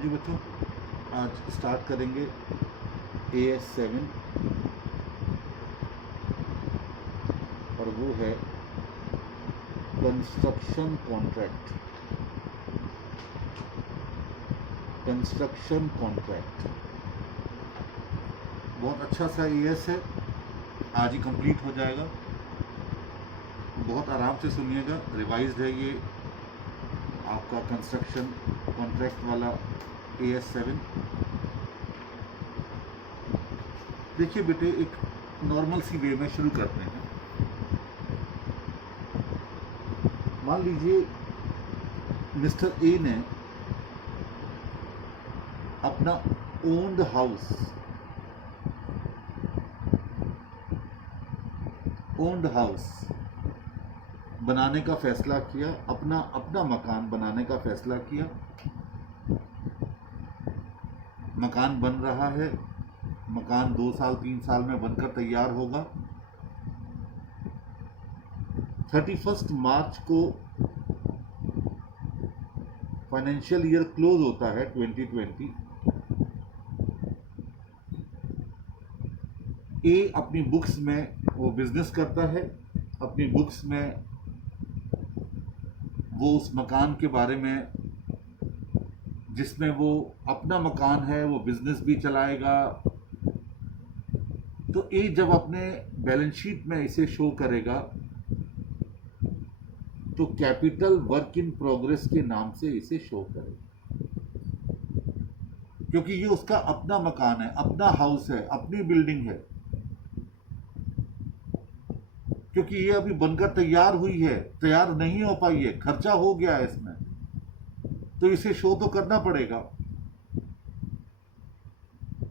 जी बच्चों, आज स्टार्ट करेंगे AS7 और वो है कंस्ट्रक्शन कॉन्ट्रैक्ट। कंस्ट्रक्शन कॉन्ट्रैक्ट बहुत अच्छा सा AS है, आज ही कंप्लीट हो जाएगा। बहुत आराम से सुनिएगा, रिवाइज्ड है ये आपका कंस्ट्रक्शन कॉन्ट्रैक्ट वाला AS7। देखिए बेटे, एक नॉर्मल सी वे में शुरू करते हैं। मान लीजिए मिस्टर ए ने अपना ओन्ड हाउस बनाने का फैसला किया, अपना मकान बनाने का फैसला किया। मकान बन रहा है, मकान 2 साल 3 साल में बनकर तैयार होगा। 31 मार्च को फाइनेंशियल ईयर क्लोज होता है 2020। ए अपनी बुक्स में वो बिजनेस करता है, अपनी बुक्स में वो उस मकान के बारे में, जिसमें वो अपना मकान है, वो बिजनेस भी चलाएगा। तो ए जब अपने बैलेंस शीट में इसे शो करेगा तो कैपिटल वर्क इन प्रोग्रेस के नाम से इसे शो करेगा, क्योंकि ये उसका अपना मकान है, अपना हाउस है, अपनी बिल्डिंग है। क्योंकि ये अभी बनकर तैयार हुई है, तैयार नहीं हो पाई है, खर्चा हो गया है इसमें, तो इसे शो तो करना पड़ेगा।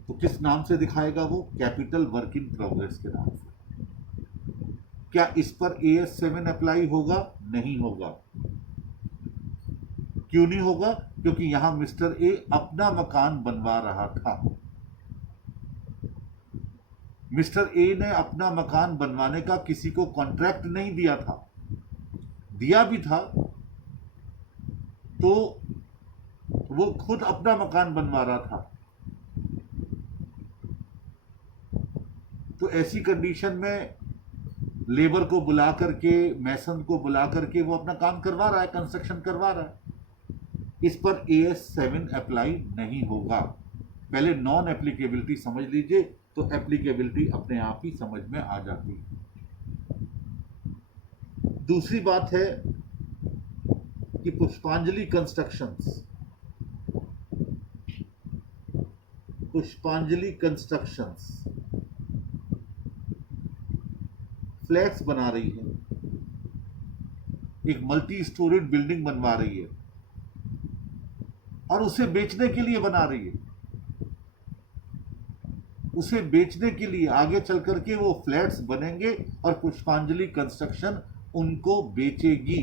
तो किस नाम से दिखाएगा वो? कैपिटल वर्क इन प्रोग्रेस के नाम से। क्या इस पर AS7 अप्लाई होगा? नहीं होगा। क्यों नहीं होगा? क्योंकि यहां मिस्टर ए अपना मकान बनवा रहा था। मिस्टर ए ने अपना मकान बनवाने का किसी को कॉन्ट्रैक्ट नहीं दिया था। दिया भी था तो वो खुद अपना मकान बनवा रहा था। तो ऐसी कंडीशन में लेबर को बुला करके, मैसन को बुला करके वो अपना काम करवा रहा है, कंस्ट्रक्शन करवा रहा है। इस पर AS7 अप्लाई नहीं होगा। पहले नॉन एप्लीकेबिलिटी समझ लीजिए, तो एप्लीकेबिलिटी अपने आप ही समझ में आ जाती है। दूसरी बात है कि पुष्पांजलि कंस्ट्रक्शंस फ्लैट्स बना रही है, एक मल्टी स्टोरीड बिल्डिंग बनवा रही है और उसे बेचने के लिए बना रही है। उसे बेचने के लिए आगे चल करके वो फ्लैट्स बनेंगे और पुष्पांजलि कंस्ट्रक्शन उनको बेचेगी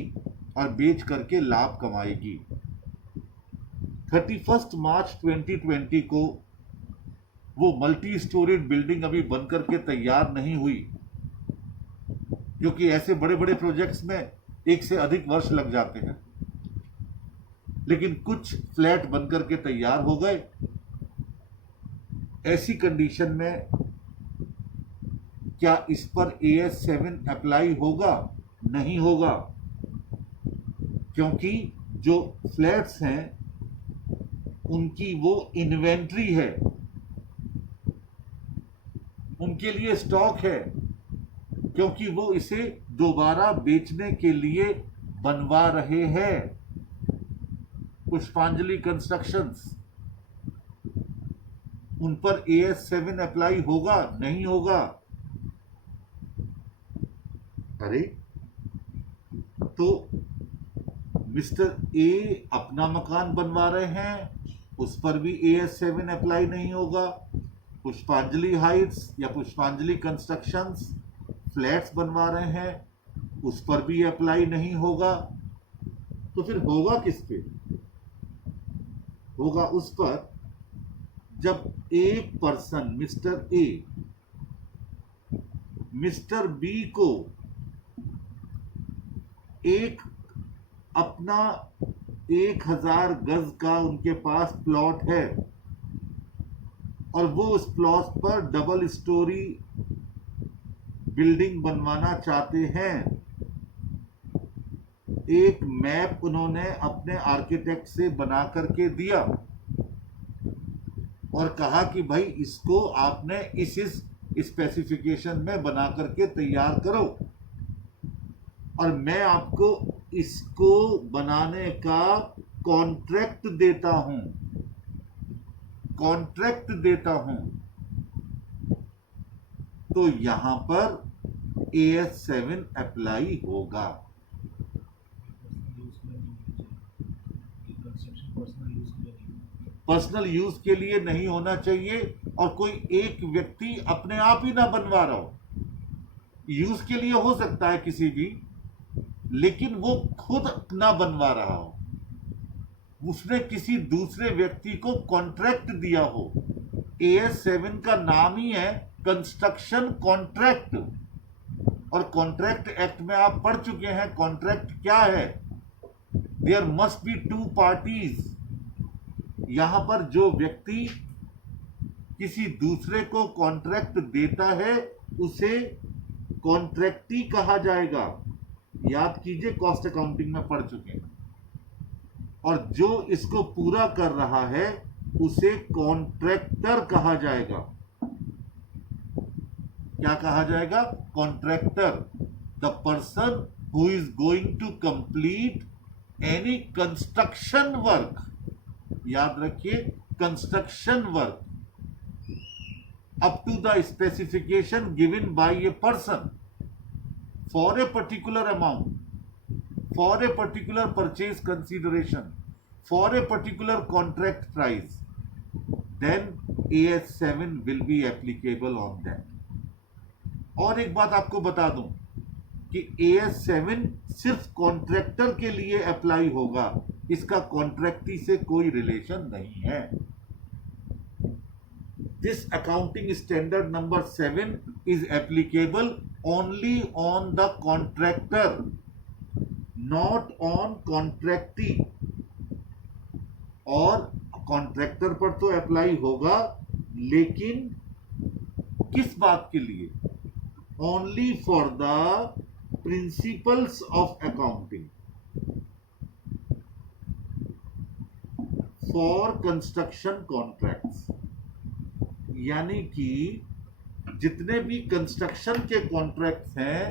और बेच करके लाभ कमाएगी। 31 मार्च 2020 को वो मल्टी स्टोरीड बिल्डिंग अभी बनकर के तैयार नहीं हुई, क्योंकि ऐसे बड़े बड़े प्रोजेक्ट्स में 1 से अधिक वर्ष लग जाते हैं। लेकिन कुछ फ्लैट बनकर के तैयार हो गए। ऐसी कंडीशन में क्या इस पर AS7 अप्लाई होगा? नहीं होगा, क्योंकि जो फ्लैट्स हैं उनकी वो इन्वेंट्री है, उनके लिए स्टॉक है, क्योंकि वो इसे दोबारा बेचने के लिए बनवा रहे हैं। पुष्पांजलि कंस्ट्रक्शंस, उन पर AS7 अप्लाई होगा? नहीं होगा। अरे, तो मिस्टर ए अपना मकान बनवा रहे हैं, उस पर भी AS7 अप्लाई नहीं होगा। पुष्पांजलि हाइट्स या पुष्पांजलि कंस्ट्रक्शंस फ्लैट्स बनवा रहे हैं, उस पर भी अप्लाई नहीं होगा। तो फिर होगा किस पे? होगा उस पर जब एक person, mister A, mister B को एक अपना 1000 गज का उनके पास प्लॉट है और वो उस प्लॉट पर डबल स्टोरी बिल्डिंग बनवाना चाहते हैं। एक मैप उन्होंने अपने आर्किटेक्ट से बना करके दिया और कहा कि भाई इसको आपने इस स्पेसिफिकेशन में बना करके तैयार करो और मैं आपको इसको बनाने का कॉन्ट्रैक्ट देता हूं। तो यहां पर AS7 अप्लाई होगा। पर्सनल यूज के लिए नहीं होना चाहिए और कोई एक व्यक्ति अपने आप ही ना बनवा रहा हो। यूज के लिए हो सकता है किसी भी, लेकिन वो खुद ना बनवा रहा हो, उसने किसी दूसरे व्यक्ति को कॉन्ट्रैक्ट दिया हो। AS7 का नाम ही है कंस्ट्रक्शन कॉन्ट्रैक्ट और कॉन्ट्रैक्ट एक्ट में आप पढ़ चुके हैं कॉन्ट्रैक्ट क्या है। There must be 2 parties. यहां पर जो व्यक्ति किसी दूसरे को कॉन्ट्रैक्ट देता है उसे कॉन्ट्रैक्टी कहा जाएगा। याद कीजिए, कॉस्ट अकाउंटिंग में पढ़ चुके हैं। और जो इसको पूरा कर रहा है उसे कॉन्ट्रैक्टर कहा जाएगा। क्या कहा जाएगा? Contractor. The person who is going to complete any construction work. याद रखिए, construction work up to the specification given by a person for a particular amount, for a particular purchase consideration, for a particular contract price, then AS7 will be applicable on that। और एक बात आपको बता दूं कि AS7 सिर्फ contractor के लिए अप्लाई होगा, इसका कॉन्ट्रैक्टी से कोई रिलेशन नहीं है। This accounting standard number 7 is applicable only on the contractor, not on contractee। और कॉन्ट्रैक्टर पर तो अप्लाई होगा, लेकिन किस बात के लिए? Only for the principles of accounting, for construction contracts. यानी कि जितने भी कंस्ट्रक्शन के कॉन्ट्रैक्ट्स हैं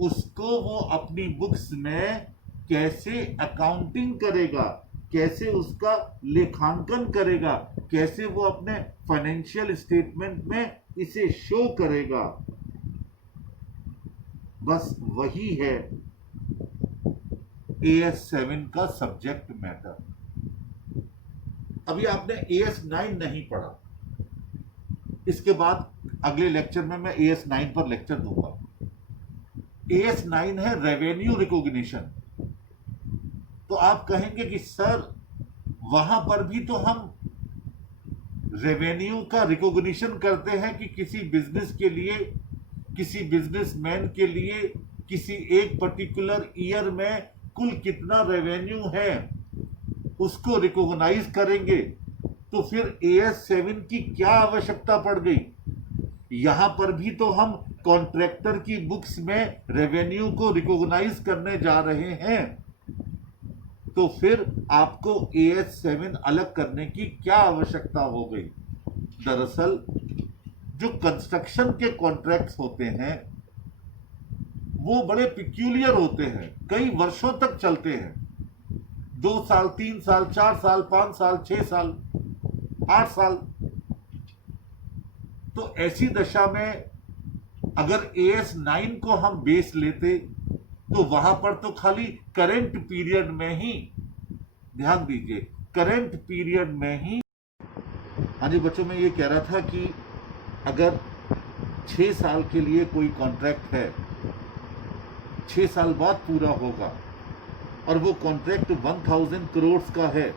उसको वो अपनी बुक्स में कैसे अकाउंटिंग करेगा, कैसे उसका लेखांकन करेगा, कैसे वो अपने फाइनेंशियल स्टेटमेंट में इसे शो करेगा, बस वही है AS7 का सब्जेक्ट मैटर। अभी आपने AS9 नहीं पढ़ा, इसके बाद अगले लेक्चर में मैं AS9 पर लेक्चर दूंगा। AS9 है रेवेन्यू रिकॉग्निशन। तो आप कहेंगे कि सर वहां पर भी तो हम रेवेन्यू का रिकॉग्निशन करते हैं कि किसी बिजनेस के लिए, किसी बिजनेसमैन के लिए किसी एक पर्टिकुलर ईयर में कुल कितना रेवेन्यू है उसको रिकॉग्नाइज करेंगे। तो फिर AS7 की क्या आवश्यकता पड़ गई? यहां पर भी तो हम कॉन्ट्रैक्टर की बुक्स में रेवेन्यू को रिकॉग्नाइज करने जा रहे हैं, तो फिर आपको AS7 अलग करने की क्या आवश्यकता हो गई? दरअसल जो कंस्ट्रक्शन के कॉन्ट्रैक्ट्स होते हैं वो बड़े पिक्यूलियर होते हैं, कई वर्षों तक चलते हैं। 2 साल, 3 साल, 4 साल, 5 साल, 6 साल, 8 साल। तो ऐसी दशा में अगर AS9 को हम बेस लेते तो वहां पर तो खाली करंट पीरियड में ही, ध्यान दीजिए, करंट पीरियड में ही। हाँ जी बच्चों, मैं ये कह रहा था कि अगर 6 साल के लिए कोई कॉन्ट्रैक्ट है, 6 साल बाद पूरा होगा और वो कॉन्ट्रैक्ट 1000 करोड़ का है,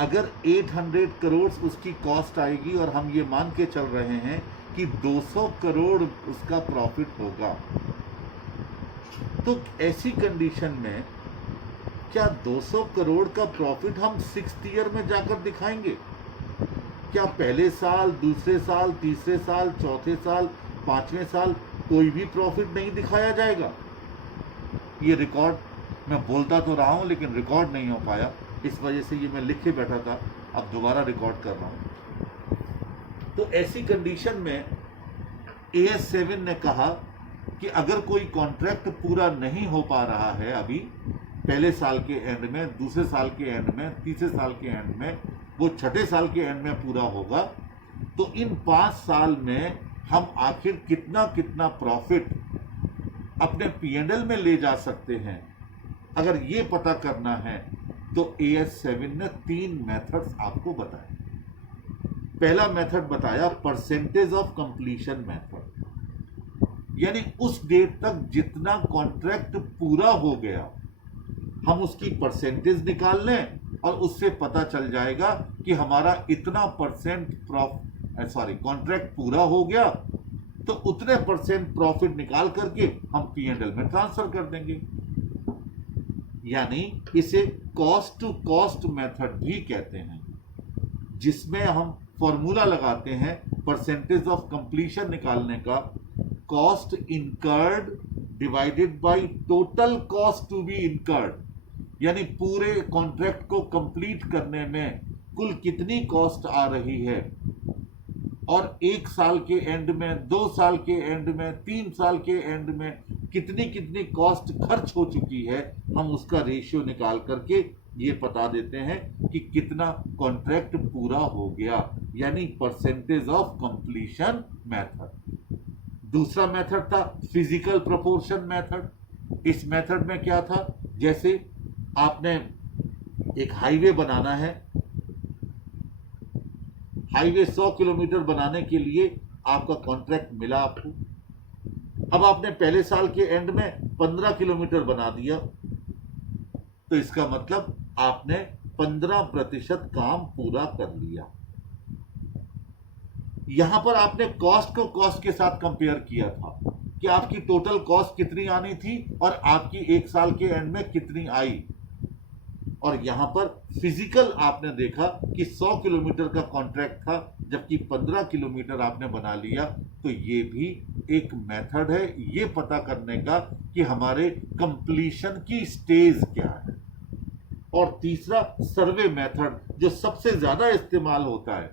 अगर 800 करोड़ उसकी कॉस्ट आएगी और हम ये मान के चल रहे हैं कि 200 करोड़ उसका प्रॉफिट होगा, तो ऐसी कंडीशन में क्या 200 करोड़ का प्रॉफिट हम 6th ईयर में जाकर दिखाएंगे? क्या पहले साल, दूसरे साल, तीसरे साल, चौथे साल, पांचवें साल कोई भी प्रॉफिट नहीं दिखाया जाएगा? ये रिकॉर्ड मैं बोलता तो रहा हूं लेकिन रिकॉर्ड नहीं हो पाया, इस वजह से ये मैं लिख के बैठा था, अब दोबारा रिकॉर्ड कर रहा हूं। तो ऐसी कंडीशन में AS7 ने कहा कि अगर कोई कॉन्ट्रैक्ट पूरा नहीं हो पा रहा है अभी पहले साल के एंड में, दूसरे साल के एंड में, तीसरे साल के एंड में, वो छठे साल के एंड में पूरा होगा, तो इन 5 साल में हम आखिर कितना कितना प्रॉफिट अपने P&L में ले जा सकते हैं। अगर ये पता करना है तो AS7 ने 3 मेथड्स आपको बताए। पहला मेथड बताया परसेंटेज ऑफ कंप्लीशन मेथड, यानी उस डेट तक जितना कॉन्ट्रैक्ट पूरा हो गया हम उसकी परसेंटेज निकाल लें और उससे पता चल जाएगा कि हमारा इतना परसेंट कॉन्ट्रैक्ट पूरा हो गया, तो उतने परसेंट प्रॉफिट निकाल करके हम P&L में ट्रांसफर कर देंगे। यानी इसे कॉस्ट टू कॉस्ट मेथड भी कहते हैं, जिसमें हम फॉर्मूला लगाते हैं परसेंटेज ऑफ कंप्लीशन निकालने का, cost incurred divided by total cost to be incurred, यानी पूरे कॉन्ट्रैक्ट को कंप्लीट करने में कुल कितनी कॉस्ट आ रही है, और 1 साल के एंड में, 2 साल के एंड में, 3 साल के एंड में कितनी कितनी कॉस्ट खर्च हो चुकी है, हम उसका रेशियो निकाल करके ये बता देते हैं कि कितना कॉन्ट्रैक्ट पूरा हो गया, यानी परसेंटेज ऑफ कंप्लीशन मेथड। दूसरा मेथड था फिजिकल प्रोपोर्शन मेथड। इस मेथड में क्या था, जैसे आपने एक हाईवे बनाना है, हाईवे 100 किलोमीटर बनाने के लिए आपका कॉन्ट्रैक्ट मिला आपको, अब आपने पहले साल के एंड में 15 किलोमीटर बना दिया, तो इसका मतलब आपने 15% काम पूरा कर लिया। यहां पर आपने कॉस्ट को कॉस्ट के साथ कंपेयर किया था कि आपकी टोटल कॉस्ट कितनी आनी थी और आपकी 1 साल के एंड में कितनी आई, और यहां पर फिजिकल आपने देखा कि 100 किलोमीटर का कॉन्ट्रैक्ट था जबकि 15 किलोमीटर आपने बना लिया। तो ये भी एक मेथड है ये पता करने का कि हमारे कंप्लीशन की स्टेज क्या है। और तीसरा सर्वे मेथड, जो सबसे ज्यादा इस्तेमाल होता है,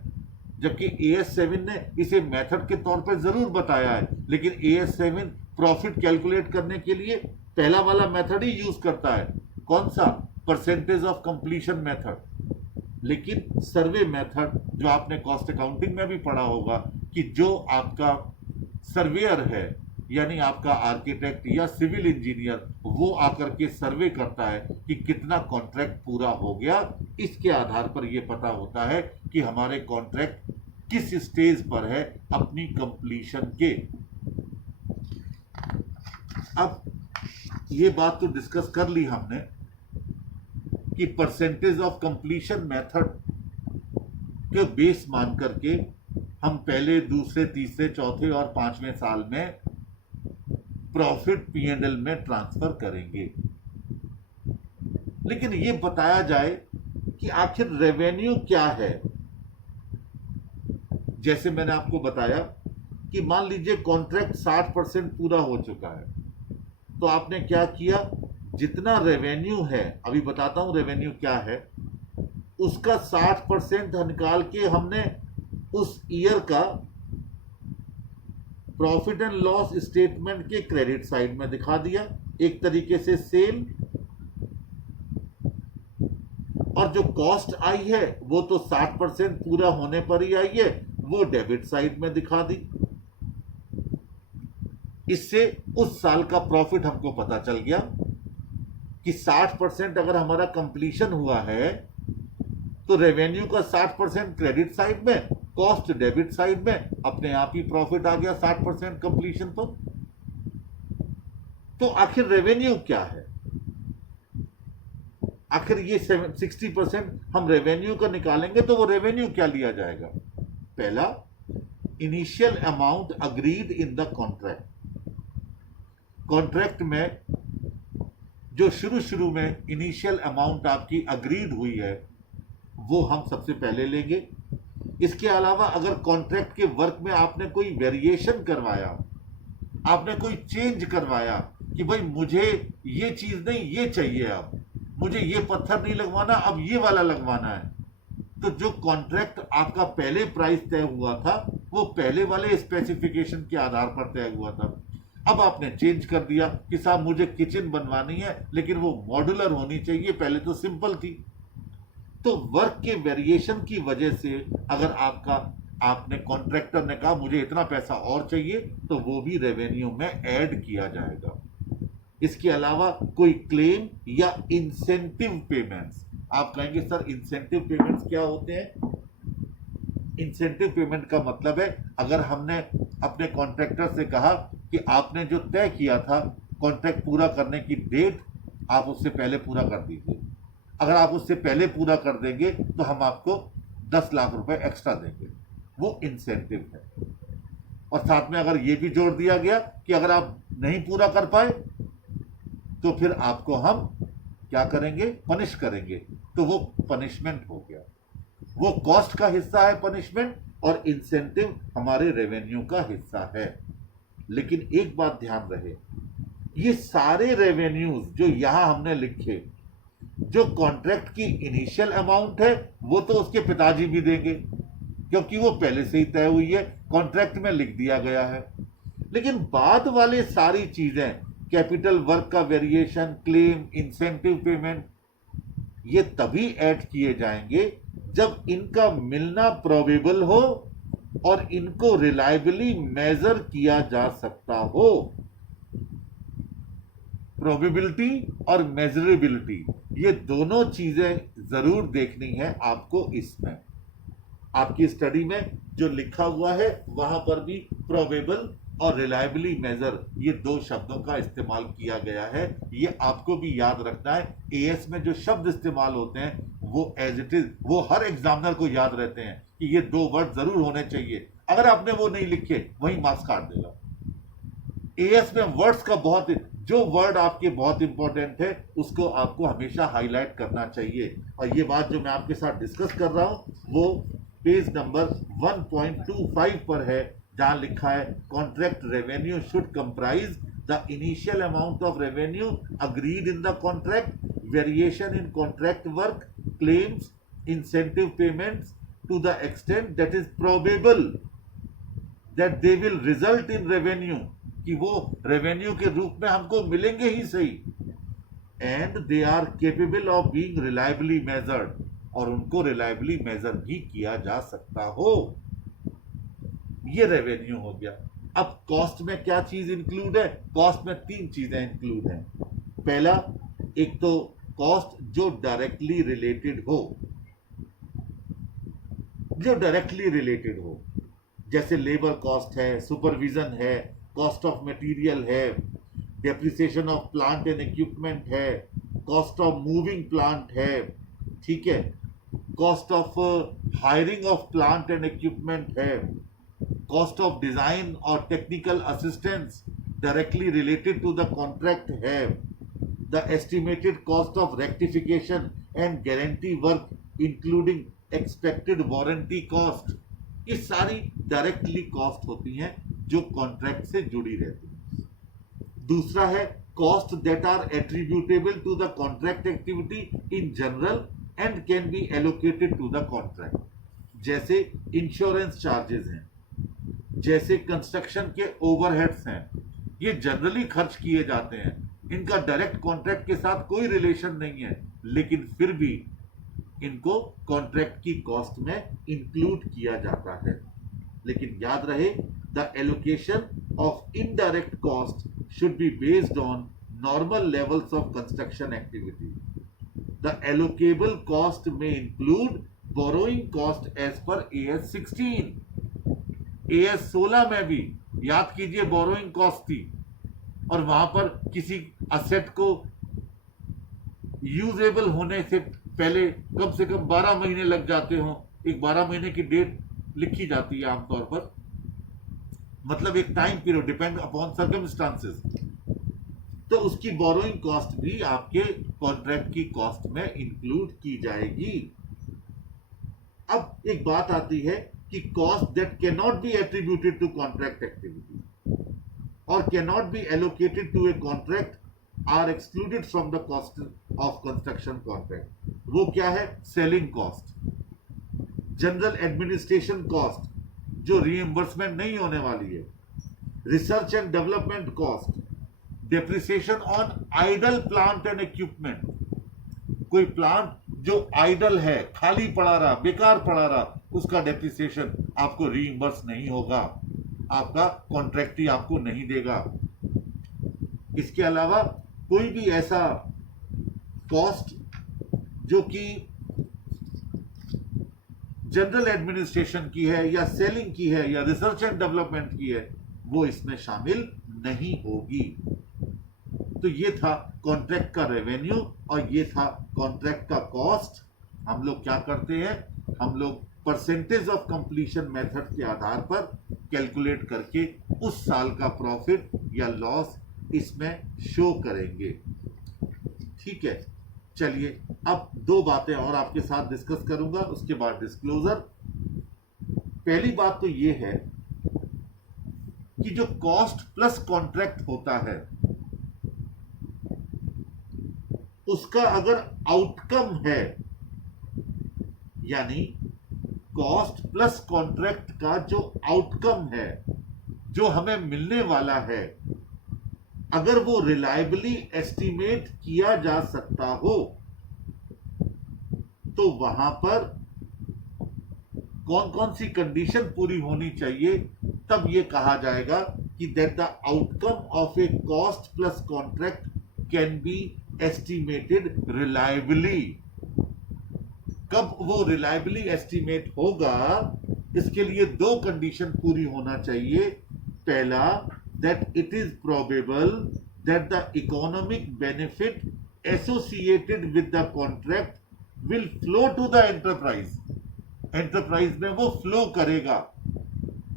जबकि AS7 ने इसे मेथड के तौर पर जरूर बताया है, लेकिन AS7 प्रॉफिट कैलकुलेट करने के लिए पहला वाला मेथड ही यूज करता है। कौन सा? Percentage of completion method. लेकिन सर्वे मेथड, जो आपने कॉस्ट अकाउंटिंग में भी पढ़ा होगा, कि जो आपका सर्वेयर है, यानी आपका आर्किटेक्ट या सिविल इंजीनियर, वो आकर के सर्वे करता है कि कितना कॉन्ट्रैक्ट पूरा हो गया। इसके आधार पर यह पता होता है कि हमारे कॉन्ट्रैक्ट किस स्टेज पर है अपनी कंप्लीशन के। अब ये बात तो डिस्कस कर ली हमने कि परसेंटेज ऑफ कंप्लीशन मेथड के बेस मान करके हम पहले, दूसरे, तीसरे, चौथे और 5वें साल में प्रॉफिट P&L में ट्रांसफर करेंगे। लेकिन ये बताया जाए कि आखिर रेवेन्यू क्या है। जैसे मैंने आपको बताया कि मान लीजिए कॉन्ट्रैक्ट 60% पूरा हो चुका है, तो आपने क्या किया, जितना रेवेन्यू है, अभी बताता हूं रेवेन्यू क्या है, उसका 60% निकाल के हमने उस ईयर का प्रॉफिट एंड लॉस स्टेटमेंट के क्रेडिट साइड में दिखा दिया, एक तरीके से सेल। और जो कॉस्ट आई है वो तो 60% पूरा होने पर ही आई है, वो डेबिट साइड में दिखा दी। इससे उस साल का प्रॉफिट हमको पता चल गया कि 60% अगर हमारा कंप्लीशन हुआ है तो रेवेन्यू का 60% क्रेडिट साइड में, कॉस्ट डेबिट साइड में, अपने आप ही प्रॉफिट आ गया 60% कंप्लीशन पर। तो आखिर रेवेन्यू क्या है? आखिर ये 60% हम रेवेन्यू का निकालेंगे तो वो रेवेन्यू क्या लिया जाएगा? पहला, initial amount agreed in the contract. Contract में जो शुरू शुरू में इनिशियल अमाउंट आपकी अग्रीड हुई है वो हम सबसे पहले लेंगे। इसके अलावा अगर कॉन्ट्रैक्ट के वर्क में आपने कोई वेरिएशन करवाया, आपने कोई चेंज करवाया कि भाई मुझे ये चीज नहीं ये चाहिए, अब मुझे ये पत्थर नहीं लगवाना, अब ये वाला लगवाना है, तो जो कॉन्ट्रैक्ट आपका पहले प्राइस तय हुआ था वो पहले वाले स्पेसिफिकेशन के आधार पर तय हुआ था। अब आपने चेंज कर दिया कि साहब मुझे किचन बनवानी है लेकिन वो मॉड्यूलर होनी चाहिए, पहले तो सिंपल थी। तो वर्क के वेरिएशन की वजह से अगर आपने कॉन्ट्रैक्टर ने कहा मुझे इतना पैसा और चाहिए, तो वो भी रेवेन्यू में ऐड किया जाएगा। इसके अलावा कोई क्लेम या इंसेंटिव पेमेंट्स, आप कहेंगे सर इंसेंटिव पेमेंट्स क्या होते हैं? इंसेंटिव पेमेंट का मतलब है अगर हमने अपने कॉन्ट्रैक्टर से कहा कि आपने जो तय किया था कॉन्ट्रैक्ट पूरा करने की डेट, आप उससे पहले पूरा कर दीजिए। अगर आप उससे पहले पूरा कर देंगे तो हम आपको 10 लाख रुपए एक्स्ट्रा देंगे, वो इंसेंटिव है। और साथ में अगर ये भी जोड़ दिया गया कि अगर आप नहीं पूरा कर पाए तो फिर आपको हम क्या करेंगे? पनिश करेंगे। तो वो पनिशमेंट हो गया, वो कॉस्ट का हिस्सा है पनिशमेंट, और इंसेंटिव हमारे रेवेन्यू का हिस्सा है। लेकिन एक बात ध्यान रहे, ये सारे रेवेन्यूज जो यहां हमने लिखे, जो कॉन्ट्रैक्ट की इनिशियल अमाउंट है वो तो उसके पिताजी भी देंगे क्योंकि वो पहले से ही तय हुई है, कॉन्ट्रैक्ट में लिख दिया गया है। लेकिन बाद वाले सारी चीजें, कैपिटल वर्क का वेरिएशन, क्लेम, इंसेंटिव पेमेंट, ये तभी ऐड किए जाएंगे जब इनका मिलना प्रोबेबल हो और इनको रिलायबली मेजर किया जा सकता हो। प्रोबेबिलिटी और मेजरेबिलिटी, ये दोनों चीजें जरूर देखनी है आपको। इसमें आपकी स्टडी में जो लिखा हुआ है वहां पर भी प्रोबेबल और रिलायबली मेजर, ये दो शब्दों का इस्तेमाल किया गया है। ये आपको भी याद रखना है। एएस में जो शब्द इस्तेमाल होते हैं वो एज इट इज, वो हर एग्जामिनर को याद रहते हैं कि ये दो वर्ड जरूर होने चाहिए। अगर आपने वो नहीं लिखे वही मार्क्स काट देगा। एएस में वर्ड्स का बहुत, जो वर्ड आपके बहुत इंपॉर्टेंट है उसको आपको हमेशा हाईलाइट करना चाहिए। और ये बात जो मैं आपके साथ डिस्कस कर रहा हूं वो पेज नंबर 1.25 पर है, जहां लिखा है contract revenue should comprise the initial amount of revenue agreed in the contract, variation in contract work, claims, incentive payments to the extent that is probable that they will result in revenue, कि वो revenue के रूप में हमको मिलेंगे ही सही, and they are capable of being reliably measured, और उनको रिलायबली मेजर भी किया जा सकता हो। ये रेवेन्यू हो गया। अब कॉस्ट में क्या चीज इंक्लूड है? कॉस्ट में 3 चीजें इंक्लूड हैं। पहला, एक तो कॉस्ट जो डायरेक्टली रिलेटेड हो, जो डायरेक्टली रिलेटेड हो, जैसे लेबर कॉस्ट है, सुपरविजन है, कॉस्ट ऑफ मटेरियल है, depreciation of plant and equipment है, कॉस्ट ऑफ मूविंग प्लांट है, ठीक है, cost of hiring of plant and equipment है, कॉस्ट ऑफ डिजाइन और technical assistance directly related to the contract है, the estimated cost of rectification and guarantee work including expected warranty cost, ये सारी directly cost होती हैं जो contract से जुड़ी रहती है। दूसरा है cost that are attributable to the contract activity in general and can be allocated to the contract, जैसे इंश्योरेंस चार्जेस हैं, जैसे कंस्ट्रक्शन के ओवरहेड्स हैं, ये जनरली खर्च किए जाते हैं, इनका डायरेक्ट कॉन्ट्रैक्ट के साथ कोई रिलेशन नहीं है, लेकिन फिर भी इनको कॉन्ट्रैक्ट की कॉस्ट में इंक्लूड किया जाता है। लेकिन याद रहे, the allocation of indirect cost should be based on normal levels of construction activity. The allocable cost में include borrowing cost as per AS 16। AS 16 में भी याद कीजिए बोरोइंग कॉस्ट थी, और वहां पर किसी असेट को यूजेबल होने से पहले कम से कम 12 महीने लग जाते हो। एक 12 महीने की डेट लिखी जाती है आमतौर पर, मतलब एक time period, depend upon circumstances. तो उसकी बोरोइंग कॉस्ट भी आपके कॉन्ट्रैक्ट की कॉस्ट में इंक्लूड की जाएगी। अब एक बात आती है कि cost that can not be attributed to contract activity और can not be allocated to a contract are excluded from the cost of construction contract. वो क्या है? Selling cost, general administration cost जो रीइंबर्समेंट नहीं होने वाली है, research and development cost, depreciation on idle plant and equipment. कोई plant जो आइडल है, खाली पड़ा रहा, बेकार पड़ा रहा, उसका डेप्रिसिएशन आपको रीइंबर्स नहीं होगा, आपका कॉन्ट्रैक्ट ही आपको नहीं देगा। इसके अलावा कोई भी ऐसा कॉस्ट जो कि जनरल एडमिनिस्ट्रेशन की है या सेलिंग की है या रिसर्च एंड डेवलपमेंट की है, वो इसमें शामिल नहीं होगी। तो ये था कॉन्ट्रैक्ट का रेवेन्यू और ये था कॉन्ट्रैक्ट का कॉस्ट। हम लोग क्या करते हैं? हम लोग परसेंटेज ऑफ कंप्लीशन मेथड के आधार पर कैलकुलेट करके उस साल का प्रॉफिट या लॉस इसमें शो करेंगे। ठीक है, चलिए अब दो बातें और आपके साथ डिस्कस करूंगा, उसके बाद डिस्क्लोजर। पहली बात तो ये है कि जो कॉस्ट प्लस कॉन्ट्रैक्ट होता है उसका अगर आउटकम है, यानी कॉस्ट प्लस कॉन्ट्रैक्ट का जो आउटकम है, जो हमें मिलने वाला है, अगर वो रिलायबली एस्टिमेट किया जा सकता हो तो वहां पर कौन कौन सी कंडीशन पूरी होनी चाहिए, तब ये कहा जाएगा कि that the outcome of A cost plus contract can be estimated reliably. कब वो रिलायबली एस्टिमेट होगा, इसके लिए दो कंडीशन पूरी होना चाहिए। पहला, that it is probable that the economic benefit associated with the contract will flow to the enterprise, enterprise में वो flow करेगा।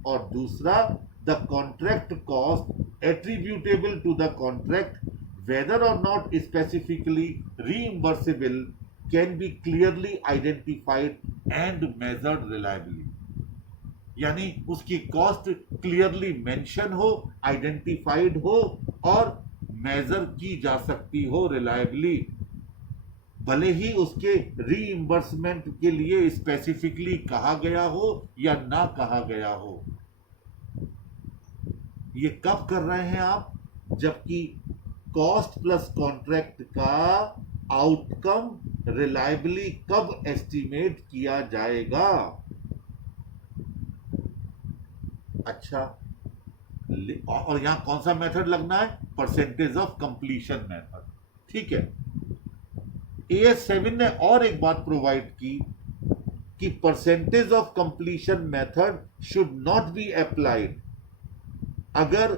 और दूसरा, the contract cost attributable to the contract whether or not specifically reimbursable can be clearly identified and measured reliably। यानी उसकी cost clearly mention हो, identified हो और मेजर की जा सकती हो रिलायबली, भले ही उसके रीइंबर्समेंट के लिए स्पेसिफिकली कहा गया हो या ना कहा गया हो। ये कब कर रहे हैं आप? जबकि कॉस्ट प्लस कॉन्ट्रैक्ट का आउटकम रिलायबली कब एस्टिमेट किया जाएगा। अच्छा, और यहां कौन सा मेथड लगना है? Percentage of completion method. ठीक है, AS7 ने और एक बात प्रोवाइड की कि percentage of completion method should not be applied अगर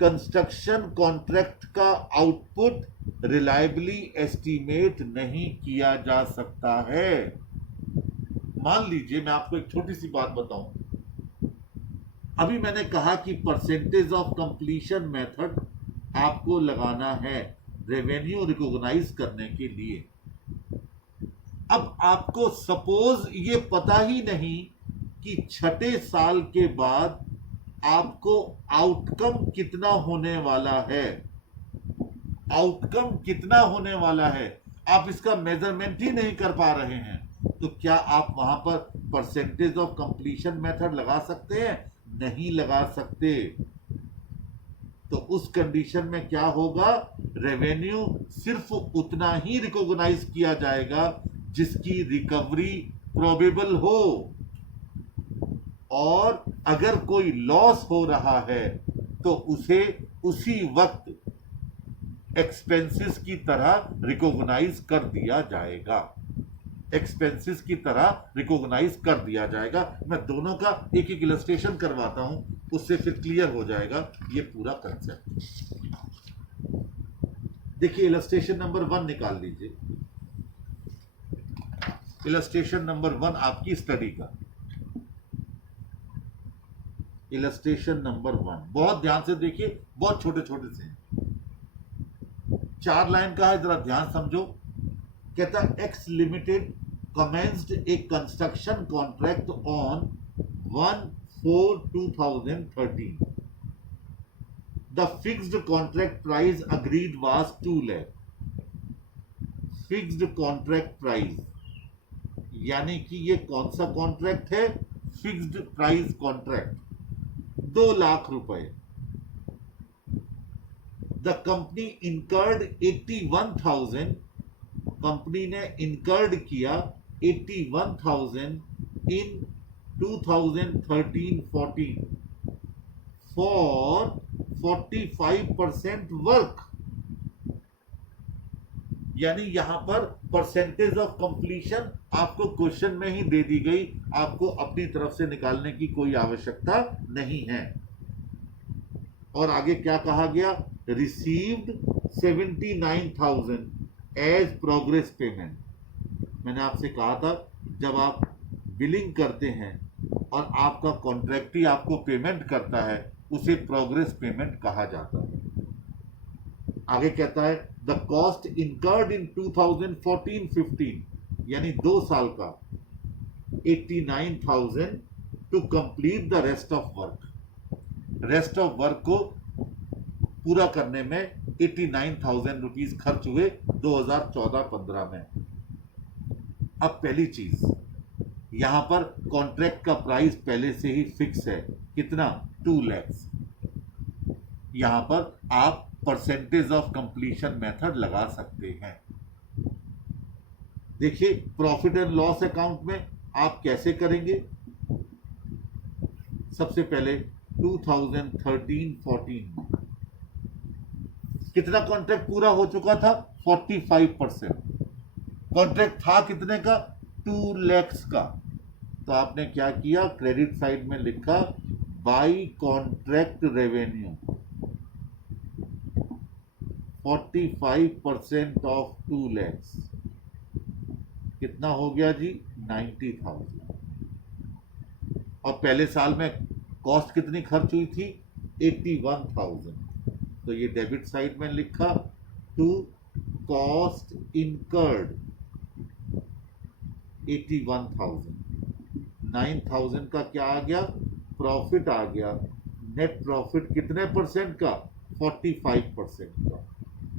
कंस्ट्रक्शन कॉन्ट्रैक्ट का आउटपुट रिलायबली एस्टिमेट नहीं किया जा सकता है। मान लीजिए, मैं आपको एक छोटी सी बात बताऊं। अभी मैंने कहा कि परसेंटेज ऑफ कंप्लीशन मेथड आपको लगाना है रेवेन्यू रिकॉग्नाइज करने के लिए। अब आपको सपोज ये पता ही नहीं कि छठे साल के बाद आपको आउटकम कितना होने वाला है। आउटकम कितना होने वाला है आप इसका मेजरमेंट ही नहीं कर पा रहे हैं, तो क्या आप वहां पर परसेंटेज ऑफ कंप्लीशन मेथड लगा सकते हैं? नहीं लगा सकते। तो उस कंडीशन में क्या होगा? रेवेन्यू सिर्फ उतना ही रिकॉग्नाइज किया जाएगा जिसकी रिकवरी प्रोबेबल हो, और अगर कोई लॉस हो रहा है तो उसे उसी वक्त एक्सपेंसेस की तरह रिकॉग्नाइज कर दिया जाएगा। एक्सपेंसेस की तरह रिकॉग्नाइज कर दिया जाएगा। मैं दोनों का एक एक इलस्ट्रेशन करवाता हूं, उससे फिर क्लियर हो जाएगा ये पूरा कंसेप्ट। देखिए, इलस्ट्रेशन नंबर 1 निकाल लीजिए। इलस्ट्रेशन नंबर 1 आपकी स्टडी का इलस्ट्रेशन नंबर 1, बहुत ध्यान से देखिए, बहुत छोटे छोटे से हैं। 4 लाइन का है, जरा ध्यान समझो। कहता x limited commenced a construction contract on 1/4/2013. The fixed contract price agreed was 2 lakh. Fixed contract price यानी कि ये कौन सा कॉन्ट्रैक्ट है? फिक्स्ड प्राइस कॉन्ट्रैक्ट, 2 लाख रुपए। द कंपनी इनकर्ड 81,000, कंपनी ने इनकर्ड किया 81,000 इन 2013-14 फॉर 45% वर्क। यानी यहां पर परसेंटेज ऑफ कंप्लीशन आपको क्वेश्चन में ही दे दी गई, आपको अपनी तरफ से निकालने की कोई आवश्यकता नहीं है। और आगे क्या कहा गया? Received 79,000 as progress payment. मैंने आपसे कहा था जब आप बिलिंग करते हैं और आपका कॉन्ट्रैक्टी आपको पेमेंट करता है उसे प्रोग्रेस पेमेंट कहा जाता है। आगे कहता है द कॉस्ट इनकर्ड इन 2014-15 यानी 2 साल का 89,000 to complete the rest of work. Rest of work को पूरा करने में 89,000 रुपीज खर्च हुए 2014-15 में। अब पहली चीज, यहां पर कॉन्ट्रैक्ट का प्राइस पहले से ही फिक्स है, कितना? 2 लाख। यहां पर आप परसेंटेज ऑफ कंप्लीशन मेथड लगा सकते हैं। देखिए प्रॉफिट एंड लॉस अकाउंट में आप कैसे करेंगे? सबसे पहले 2013-14 में कितना कॉन्ट्रैक्ट पूरा हो चुका था? 45%। कॉन्ट्रैक्ट था कितने का? 2 लाख का। तो आपने क्या किया? क्रेडिट साइड में लिखा by contract revenue 45% of 2 lakh कितना हो गया जी? 90,000। और पहले साल में कॉस्ट कितनी खर्च हुई थी? 81,000। तो ये डेबिट साइड में लिखा टू कॉस्ट इनकर्ड 81,000। 9,000 का क्या आ गया? प्रॉफिट आ गया। नेट प्रॉफिट कितने परसेंट का? 45% का।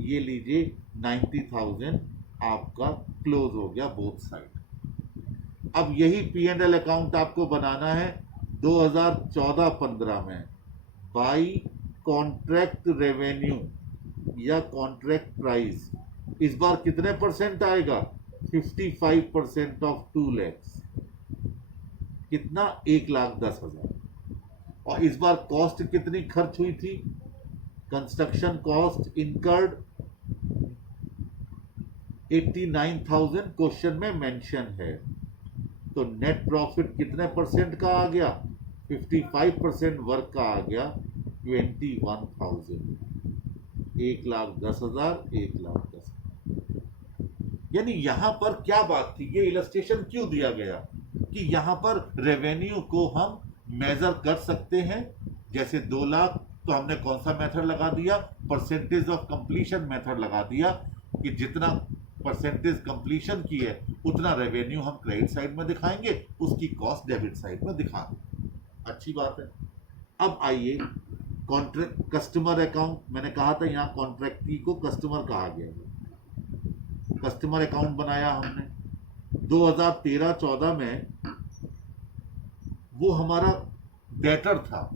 ये लीजिए 90,000 आपका क्लोज हो गया बोथ साइड। अब यही P&L अकाउंट आपको बनाना है 2014-15 में बाई कॉन्ट्रैक्ट रेवेन्यू या कॉन्ट्रैक्ट प्राइस। इस बार कितने परसेंट आएगा? 55% ऑफ 2 लाख कितना? 1,10,000। और इस बार कॉस्ट कितनी खर्च हुई थी? कंस्ट्रक्शन कॉस्ट इनकर्ड 89,000 क्वेश्चन में मेंशन है। तो नेट प्रॉफिट कितने परसेंट का आ गया? 55% वर्क का आ गया 21,000। 1,10,000 1,10,000। यानी यहां पर क्या बात थी? ये इलस्ट्रेशन क्यों दिया गया कि यहां पर रेवेन्यू को हम मेजर कर सकते हैं। जैसे 2 लाख तो हमने कौन सा मेथड लगा दिया? परसेंटेज ऑफ कंप्लीशन मेथड लगा दिया कि जितना परसेंटेज कंप्लीशन की है उतना रेवेन्यू हम क्रेडिट साइड में दिखाएंगे, उसकी कॉस्ट डेबिट साइड में दिखा देंगे। अच्छी बात है। अब आइए कॉन्ट्रैक्ट कस्टमर अकाउंट। मैंने कहा था यहाँ कॉन्ट्रैक्टी को कस्टमर कहा गया। कस्टमर अकाउंट बनाया हमने 2013-14 में। वो हमारा डेटर था।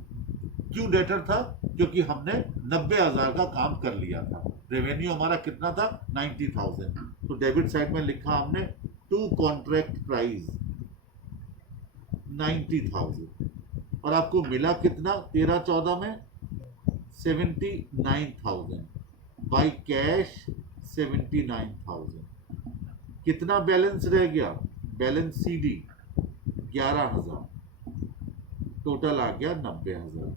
क्यों डेटर था? क्योंकि हमने 90,000 का काम कर लिया था। रेवेन्यू हमारा कितना था? 90,000। तो डेबिट साइड में लिखा हमने टू कॉन्ट्रैक्ट प्राइस 90,000। और आपको मिला कितना 13-14 में? 79,000 बाई कैश 79,000। कितना बैलेंस रह गया? Balance CD 11,000। टोटल आ गया 90,000।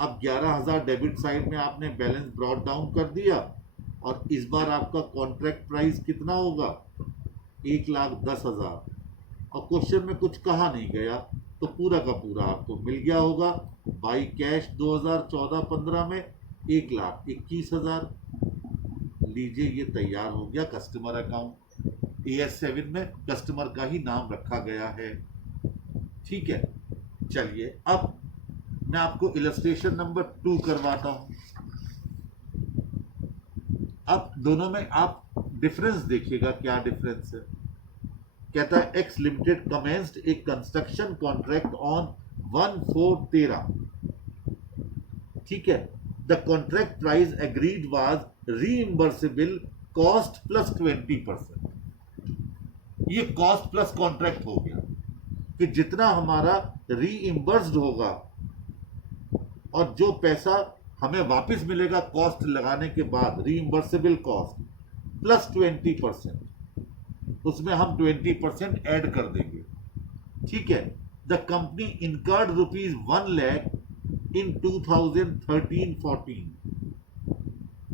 अब 11,000 डेबिट साइड में आपने बैलेंस ब्रॉट डाउन कर दिया। और इस बार आपका कॉन्ट्रैक्ट प्राइस कितना होगा? 1,10,000। और क्वेश्चन में कुछ कहा नहीं गया तो पूरा का पूरा आपको मिल गया होगा बाई कैश 2014-15 में 1,21,000। लीजिए, ये तैयार हो गया कस्टमर अकाउंट। AS7 में कस्टमर का ही नाम रखा गया है। ठीक है, चलिए अब मैं आपको इलस्ट्रेशन नंबर 2 करवाता हूं। अब दोनों में आप डिफरेंस देखिएगा, क्या डिफरेंस है। कहता है X limited commenced a construction contract on 1/4/13। ठीक है, the contract price agreed was reimbursable cost plus 20%। ये कॉस्ट प्लस कॉन्ट्रैक्ट हो गया कि जितना हमारा रीइंबर्स्ड होगा और जो पैसा हमें वापस मिलेगा कॉस्ट लगाने के बाद, रीइंबर्सेबल कॉस्ट प्लस 20%, उसमें हम 20% ऐड कर देंगे। ठीक है, the company incurred ₹1 lakh in 2013-14,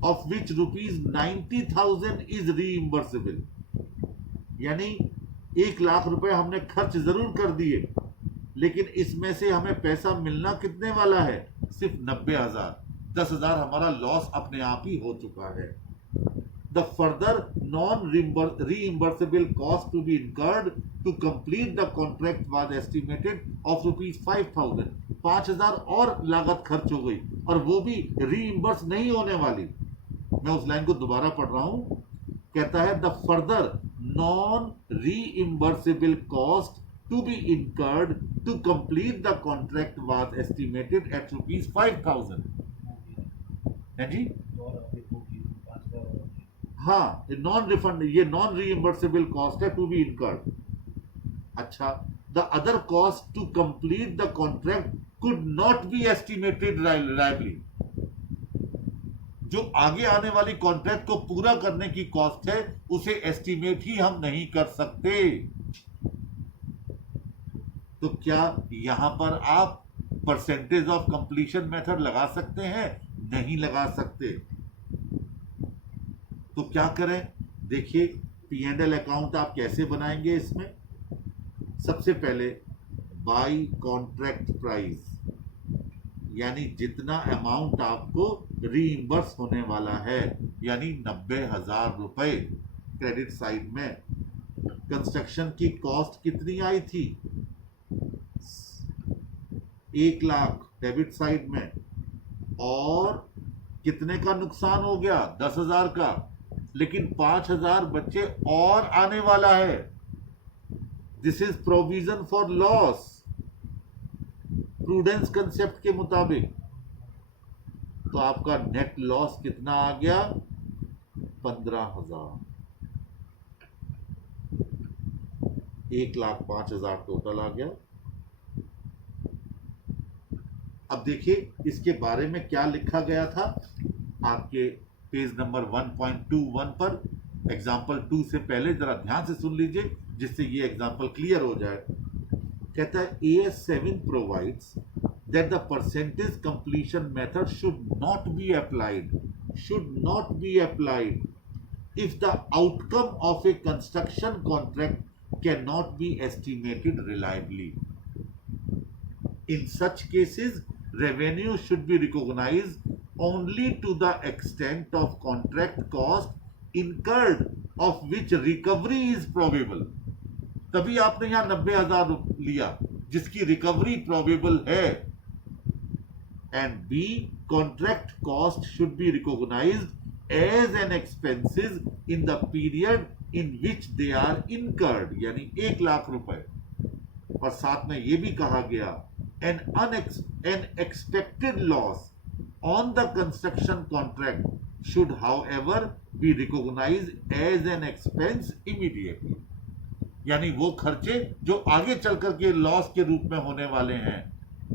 of which ₹90,000 is reimbursable। यानी 1 लाख रुपए हमने खर्च जरूर कर दिए, लेकिन इसमें से हमें पैसा मिलना कितने वाला है? सिर्फ 90,000। 10,000 हमारा लॉस अपने आप ही हो चुका है। The further non reimbursable cost to be incurred to complete the contract was estimated of ₹5,000। 5,000 और लागत खर्च हो गई, और वो भी रीइंबर्स नहीं होने वाली। मैं उस लाइन को दोबारा पढ़ रहा हूं। कहता है the further non reimbursable cost to be incurred to complete the contract was estimated at ₹5,000। है जी? हाँ, नॉन रिफंड, ये नॉन रीइंबर्सेबल कॉस्ट है टू बी इनकर्ड। अच्छा, the other cost to complete the contract could not be estimated reliably. जो आगे आने वाली कॉन्ट्रैक्ट को पूरा करने की कॉस्ट है, उसे एस्टिमेट ही हम नहीं कर सकते। तो क्या यहां पर आप परसेंटेज ऑफ कंप्लीशन मेथड लगा सकते हैं? नहीं लगा सकते। तो क्या करें? देखिए, P&L अकाउंट आप कैसे बनाएंगे। इसमें सबसे पहले बाई कॉन्ट्रैक्ट प्राइस, यानी जितना अमाउंट आपको रीइंबर्स होने वाला है, यानी 90,000 रुपए क्रेडिट साइड में। कंस्ट्रक्शन की कॉस्ट कितनी आई थी? 1 लाख डेबिट साइड में, और कितने का नुकसान हो गया? 10,000 का, लेकिन 5,000 बच्चे और आने वाला है। This is provision for loss, prudence concept के मुताबिक। तो आपका नेट लॉस कितना आ गया? 15,000। 1,05,000 टोटल आ गया। अब देखिए इसके बारे में क्या लिखा गया था आपके पेज नंबर 1.21 पर। एग्जाम्पल 2 से पहले जरा ध्यान से सुन लीजिए, जिससे ये एग्जाम्पल क्लियर हो जाए। कहता है AS7 provides that the percentage completion method should not be applied if the outcome of a construction contract cannot be estimated reliably. In such cases, revenue should be recognized only to the extent of contract cost incurred of which recovery is probable। तभी आपने यहां 90,000 लिया जिसकी recovery probable है। And B, contract cost should be recognized as an expenses in the period in which they are incurred, यानी 1 लाख रुपए। और साथ में ये भी कहा गया an expected loss on the construction contract should however be recognized as an expense immediately। यानी वो खर्चे जो आगे चल करके लॉस के रूप में होने वाले हैं,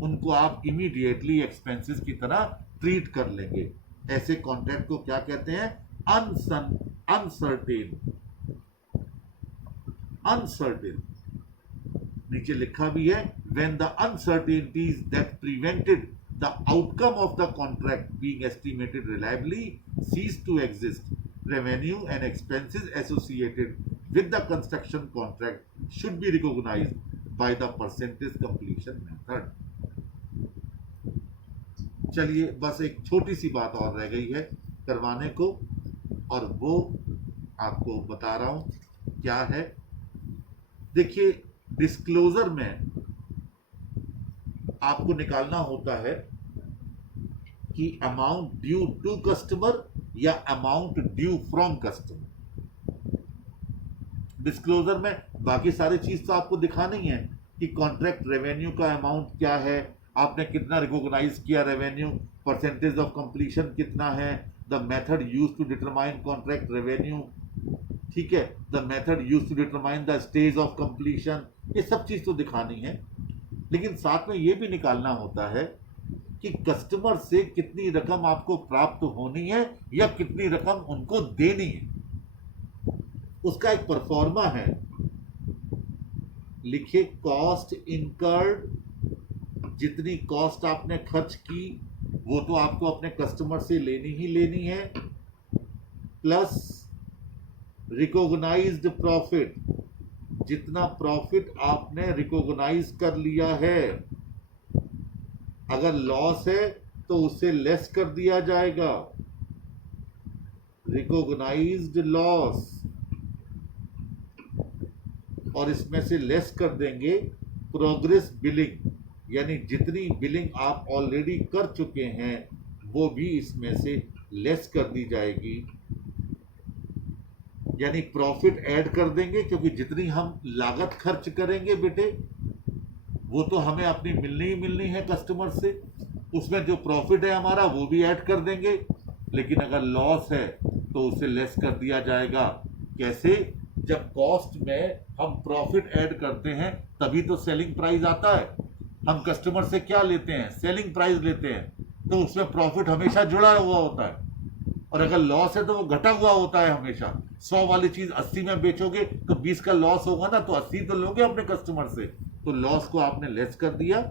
उनको आप इमीडिएटली एक्सपेंसेस की तरह ट्रीट कर लेंगे। ऐसे कॉन्ट्रैक्ट को क्या कहते हैं? अनसर्टेन। नीचे लिखा भी है when the uncertainties that prevented the outcome of the contract being estimated reliably cease to exist, revenue and expenses associated with the construction contract should be recognized by the percentage completion method। चलिए बस एक छोटी सी बात और रह गई है करवाने को, और वो आपको बता रहा हूं क्या है। देखिए, डिस्क्लोजर में आपको निकालना होता है कि अमाउंट ड्यू टू कस्टमर या amount due from customer. Disclosure में बाकी सारी चीज तो आपको दिखानी है कि कॉन्ट्रैक्ट रेवेन्यू का अमाउंट क्या है, आपने कितना रिकॉग्नाइज किया रेवेन्यू, परसेंटेज ऑफ कंप्लीशन कितना है, the method use to determine contract revenue, ठीक है, the method use to determine the stage of completion, ये सब चीज तो दिखानी है। लेकिन साथ में ये भी निकालना होता है कि कस्टमर से कितनी रकम आपको प्राप्त होनी है या कितनी रकम उनको देनी है। उसका एक परफॉर्मा है, लिखिए कॉस्ट इनकर्ड, जितनी कॉस्ट आपने खर्च की वो तो आपको अपने कस्टमर से लेनी ही लेनी है, प्लस रिकॉग्नाइज्ड प्रॉफिट, जितना प्रॉफिट आपने रिकॉग्नाइज कर लिया है, अगर लॉस है तो उससे लेस कर दिया जाएगा, रिकॉग्नाइज्ड लॉस, और इसमें से लेस कर देंगे प्रोग्रेस बिलिंग, यानी जितनी बिलिंग आप ऑलरेडी कर चुके हैं वो भी इसमें से लेस कर दी जाएगी, यानी प्रॉफिट ऐड कर देंगे, क्योंकि जितनी हम लागत खर्च करेंगे बेटे वो तो हमें अपनी मिलनी ही मिलनी है कस्टमर से, उसमें जो प्रॉफिट है हमारा वो भी ऐड कर देंगे, लेकिन अगर लॉस है तो उसे लेस कर दिया जाएगा। कैसे? जब कॉस्ट में हम प्रॉफिट ऐड करते हैं तभी तो सेलिंग प्राइस आता है। हम कस्टमर से क्या लेते हैं? सेलिंग प्राइस लेते हैं, तो उसमें प्रॉफिट हमेशा जुड़ा हुआ होता है, और अगर लॉस है तो वो घटा हुआ होता है हमेशा। 100 वाली चीज 80 में बेचोगे तो 20 का लॉस होगा ना, तो 80 तो लोगे अपने कस्टमर से, तो लॉस को आपने लेस कर दिया,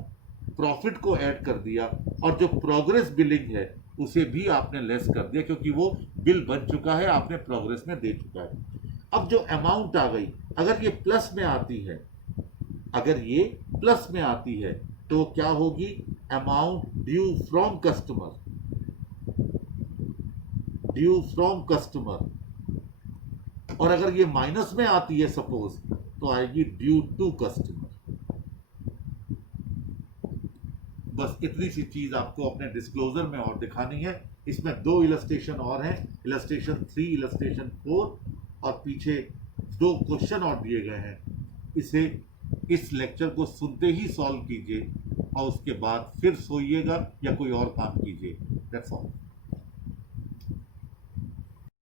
प्रॉफिट को ऐड कर दिया, और जो प्रोग्रेस बिलिंग है उसे भी आपने लेस कर दिया, क्योंकि वो बिल बन चुका है, आपने प्रोग्रेस में दे चुका है। अब जो अमाउंट आ गई, अगर ये प्लस में आती है, अगर ये प्लस में आती है तो क्या होगी? Amount due from customer, due from customer, और अगर ये माइनस में आती है सपोज, तो आएगी ड्यू टू कस्टमर। बस इतनी सी चीज आपको अपने डिस्क्लोजर में और दिखानी है। इसमें 2 इलस्ट्रेशन और हैं, इलस्ट्रेशन 3, इलस्ट्रेशन 4, और पीछे 2 क्वेश्चन और दिए गए हैं। इसे इस लेक्चर को सुनते ही सॉल्व कीजिए और उसके बाद फिर सोइएगा या कोई और काम कीजिए। That's all.